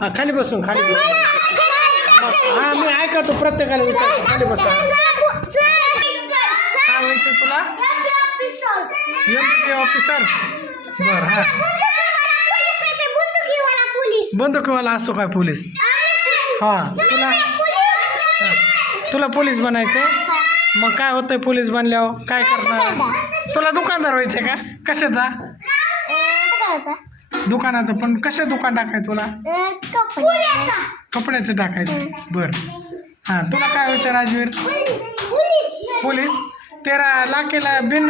हा खाली बसून खाली बसून हा मी ऐकतो प्रत्येकाला विचारतो खाली बसा काय व्हायचं तुला एम पी ऑफिसर बरं हा बंदुकीवाला असतो काय पोलीस हा तुला हा. तुला पोलीस बनायचं मग काय होतंय पोलीस बनल्यावर काय करणार तुला दुकानदार व्हायचं का कशाचा दुकानाचं पण कशा दुकान टाकाय तुला? कपड्याचं टाकायचं. बर. हां तुला काय व्हायचं राजवीर? पोलीस? तेरा लाखेला बिन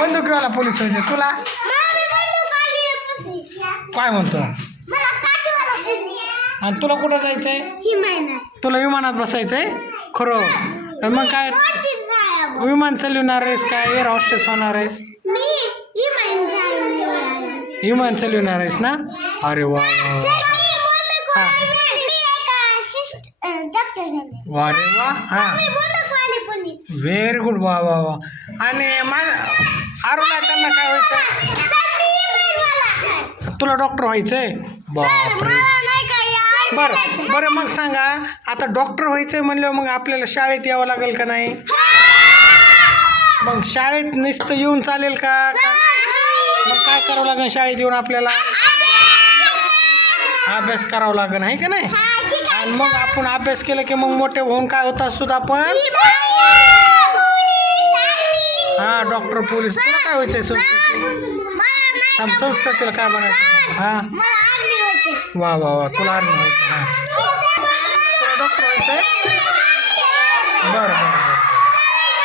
बंदुकीवाला पोलीस व्हायचं. तुला? काय म्हणतो? आणि तुला कुठं जायचंय? तुला विमानात बसायचंय? खरं. मग काय? विमान चालवणार आहेस काय? एअर हॉस्टेस होणार आहेस? विमान चालविणार आहेस ना? अरे वा. वा वा. वा रे वा. हा. व्हेरी गुड वा वा वा. आणि माझ्या आरोला त्यांना काय व्हायचं तुला डॉक्टर व्हायचंय? बापरे. बरं बरं मग सांगा आता डॉक्टर व्हायचंय म्हणल्यावर मग आपल्याला शाळेत यावं लागेल का नाही? मग शाळेत नुसतं येऊन चालेल का? का- मग काय करावं लागेल शाळेत येऊन आपल्याला? अभ्यास करावा लागेल आहे का नाही? आणि मग आपण अभ्यास केला की मग मोठे होऊन काय होत असतो आपण? हा डॉक्टर पोलीस तुला काय व्हायचंय संस्कृती संस्कृतीला काय बनायचं हा? वा वा वा तुला आर्मी व्हायचं हा. तुला डॉक्टर व्हायचंय. बरं बरं बरं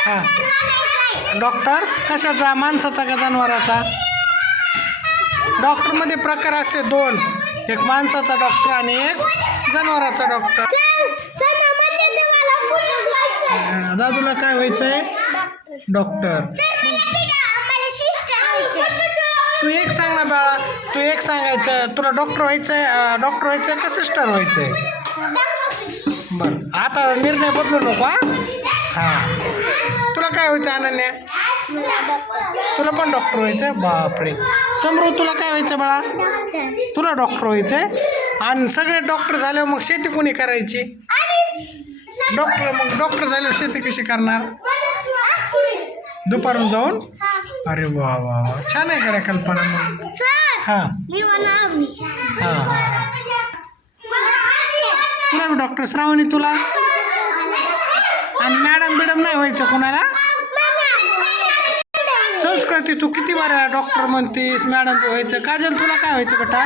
हां. डॉक्टर कशाचा? माणसाचा का जनावराचा? डॉक्टरमध्ये प्रकार असते दोन. एक माणसाचा डॉक्टर आणि एक जनावराचा डॉक्टर. दादूला काय व्हायचंय? डॉक्टर. तू एक सांग ना बाळा तू एक सांगायचं. तुला डॉक्टर व्हायचंय डॉक्टर व्हायचंय का सिस्टर व्हायचंय? बरं आता निर्णय बदलू नको हा. हां. तुला काय व्हायचं अनन्या? तुला पण डॉक्टर व्हायचं बापरे. समृद्ध तुला काय व्हायचं बाळा? तुला डॉक्टर व्हायचंय? आणि सगळे डॉक्टर झाल्यावर मग शेती कोणी करायची? डॉक्टर मग डॉक्टर झाल्यावर शेती कशी करणार? दुपारून जाऊन? अरे वा वा वा. छान आहे कडे कल्पना मग? हां. हां. हां तुला डॉक्टर श्रावणी तुला? आणि मॅडम बिडम नाही व्हायचं कोणाला? संस्कृती तू? किती बारा डॉक्टर म्हणतीस मॅडम व्हायचं? काजल तुला काय व्हायचं बेटा?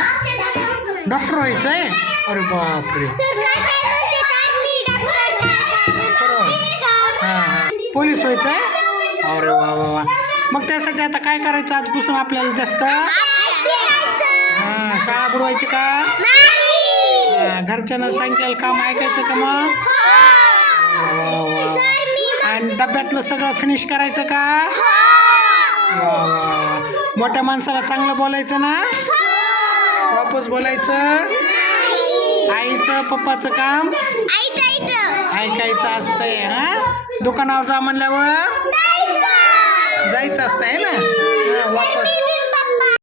डॉक्टर व्हायचं आहे अरे बापरे. हां पोलीस व्हायचं आहे अरे वा वा वा. मग त्यासाठी आता काय करायचं? आजपासून आपल्याला जास्त? हां शाळा बुडवायची का? घरच्यांना सांगितलेलं काम ऐकायचं का मग. आणि डब्यातलं सगळं फिनिश करायचं का? मोठ्या माणसाला चांगलं बोलायचं ना? वापस बोलायचं? आईचं पप्पाचं काम? ऐकायचं असतंय हा? दुकानावर जा म्हणल्यावर? जायचं. असतंय ना? हा, वापस.